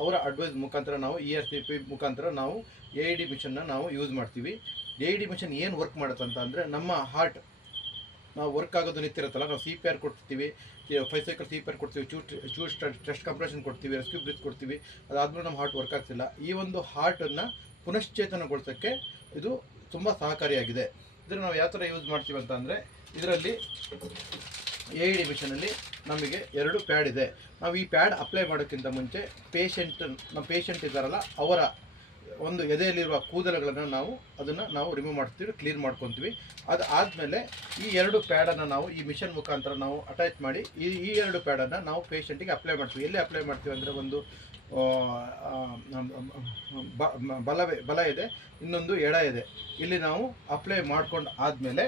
ಅವರ ಅಡ್ವೈಸ್ ಮುಖಾಂತರ ನಾವು ERCP ಮುಖಾಂತರ ನಾವು AED ಮಿಷನ್ನ ನಾವು ಯೂಸ್ ಮಾಡ್ತೀವಿ. AED ಮಿಷನ್ ಏನು ವರ್ಕ್ ಮಾಡುತ್ತೆ ಅಂತ ಅಂದರೆ, ನಮ್ಮ ಹಾರ್ಟ್ ನಾವು ವರ್ಕ್ ಆಗೋದು ನಿಂತಿರುತ್ತಲ್ಲ, ನಾವು CPR ಕೊಡ್ತೀವಿ, 5 ಸೈಕಲ್ CPR ಕೊಡ್ತೀವಿ, ಚೂಸ್ ಚೆಸ್ಟ್ ಕಂಪ್ರೆಷನ್ ಕೊಡ್ತೀವಿ, ರೆಸ್ಕ್ಯೂ ಬ್ರೀತ್ ಕೊಡ್ತೀವಿ. ಅದಾದ್ಮೇಲೆ ನಮ್ಮ ಹಾರ್ಟ್ ವರ್ಕ್ ಆಗ್ತಿಲ್ಲ. ಈ ಒಂದು ಹಾರ್ಟನ್ನು ಪುನಶ್ಚೇತನಗೊಳಿಸೋಕ್ಕೆ ಇದು ತುಂಬ ಸಹಕಾರಿಯಾಗಿದೆ. ಇದನ್ನು ನಾವು ಯಾವ ಥರ ಯೂಸ್ ಮಾಡ್ತೀವಿ ಅಂತ ಅಂದರೆ, ಇದರಲ್ಲಿ AED ಮಿಷನಲ್ಲಿ ನಮಗೆ 2 ಪ್ಯಾಡ್ ಇದೆ. ನಾವು ಈ ಪ್ಯಾಡ್ ಅಪ್ಲೈ ಮಾಡೋಕ್ಕಿಂತ ಮುಂಚೆ ನಮ್ಮ ಪೇಷಂಟ್ ಇದ್ದಾರಲ್ಲ, ಅವರ ಒಂದು ಎದೆಯಲ್ಲಿರುವ ಕೂದಲುಗಳನ್ನು ನಾವು ರಿಮೂವ್ ಮಾಡ್ತೀವಿ, ಕ್ಲೀನ್ ಮಾಡ್ಕೊತೀವಿ. ಅದಾದಮೇಲೆ ಈ 2 ಪ್ಯಾಡನ್ನು ನಾವು ಈ ಮಿಷನ್ ಮುಖಾಂತರ ನಾವು ಅಟ್ಯಾಚ್ ಮಾಡಿ ಈ 2 ಪ್ಯಾಡನ್ನು ನಾವು ಪೇಷಂಟಿಗೆ ಅಪ್ಲೈ ಮಾಡ್ತೀವಿ. ಎಲ್ಲಿ ಅಪ್ಲೈ ಮಾಡ್ತೀವಿ ಅಂದರೆ, ಒಂದು ಬಲ ಇದೆ, ಇನ್ನೊಂದು ಎಡ ಇದೆ. ಇಲ್ಲಿ ನಾವು ಅಪ್ಲೈ ಮಾಡ್ಕೊಂಡು ಆದಮೇಲೆ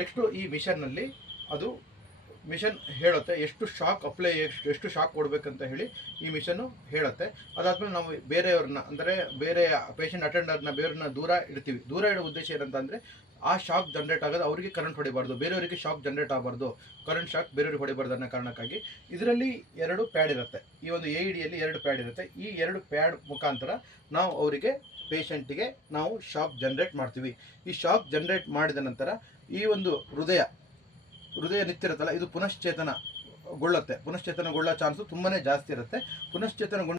ನೆಕ್ಸ್ಟು ಈ ಮಿಷನ್ನಲ್ಲಿ ಅದು ಮಿಷನ್ ಹೇಳುತ್ತೆ ಎಷ್ಟು ಶಾಕ್ ಕೊಡಬೇಕಂತ ಹೇಳಿ ಈ ಮಿಷನ್ನು ಹೇಳುತ್ತೆ. ಅದಾದಮೇಲೆ ನಾವು ಬೇರೆಯವ್ರನ್ನ, ಅಂದರೆ ಬೇರೆ ಪೇಷಂಟ್ ಅಟೆಂಡರ್ನ ಬೇರೆಯವ್ರನ್ನ ದೂರ ಇಡ್ತೀವಿ. ದೂರ ಇಡೋ ಉದ್ದೇಶ ಏನಂತಂದರೆ, ಆ ಶಾಕ್ ಜನರೇಟ್ ಆಗೋದು ಅವರಿಗೆ ಕರೆಂಟ್ ಹೊಡಿಬಾರ್ದು, ಬೇರೆಯವರಿಗೆ ಶಾಕ್ ಜನರೇಟ್ ಆಗಬಾರ್ದು, ಕರೆಂಟ್ ಶಾಕ್ ಬೇರೆಯವ್ರಿಗೆ ಹೊಡಿಬಾರ್ದು ಅನ್ನೋ ಕಾರಣಕ್ಕಾಗಿ ಇದರಲ್ಲಿ 2 ಪ್ಯಾಡ್ ಇರುತ್ತೆ. ಈ ಒಂದು AEDಯಲ್ಲಿ 2 ಪ್ಯಾಡ್ ಇರುತ್ತೆ. ಈ 2 ಪ್ಯಾಡ್ ಮುಖಾಂತರ ನಾವು ಅವರಿಗೆ ಪೇಷಂಟಿಗೆ ನಾವು ಶಾಕ್ ಜನರೇಟ್ ಮಾಡ್ತೀವಿ. ಈ ಶಾಕ್ ಜನರೇಟ್ ಮಾಡಿದ ನಂತರ ಈ ಒಂದು ಹೃದಯ ನಿಂತಿರುತ್ತಲ್ಲ, ಇದು ಪುನಶ್ಚೇತನಗೊಳ್ಳೋ ಚಾನ್ಸು ತುಂಬಾ ಜಾಸ್ತಿ ಇರುತ್ತೆ. ಪುನಶ್ಚೇತನಗೊಂಡ